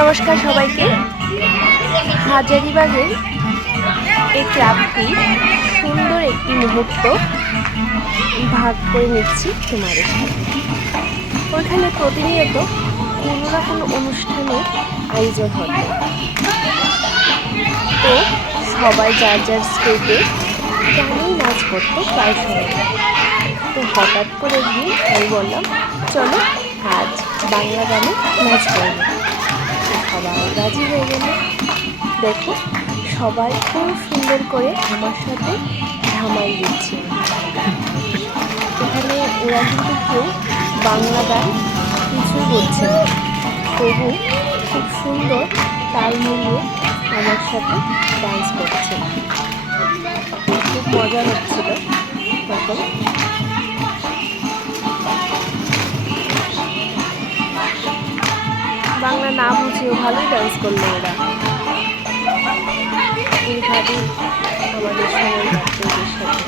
নমস্কার সবাইকে। হাজারিবাগের এই ক্লাবটি সুন্দর একটি মুহূর্ত ভাগ করে নিচ্ছি তোমাদের সাথে। ওইখানে প্রতিনিয়ত কোনো না কোনো অনুষ্ঠানের আয়োজন হতো, তো সবাই যার যার স্টেজে গানেই নাচ করতো প্রায় সময়। তো হঠাৎ করে একদিন আমি বললাম, চলো আজ বাংলা গানে নাচ করবো। সবাই রাজি হয়ে গেল। দেখো, সবাই খুব সুন্দর করে আমার সাথে ধামাই দিচ্ছে। এখানে ওরা কিন্তু কেউ বাংলা গান কিছুই বলছে না, তবু খুব সুন্দর তাল মিলিয়ে আমার সাথে ডান্স করছে। খুব মজা হচ্ছিল তখন। বাংলা না বুঝেও ভালোই ডান্স করলো ওরা। এইভাবেই আমাদের সময় কাটতো ওদের সাথে।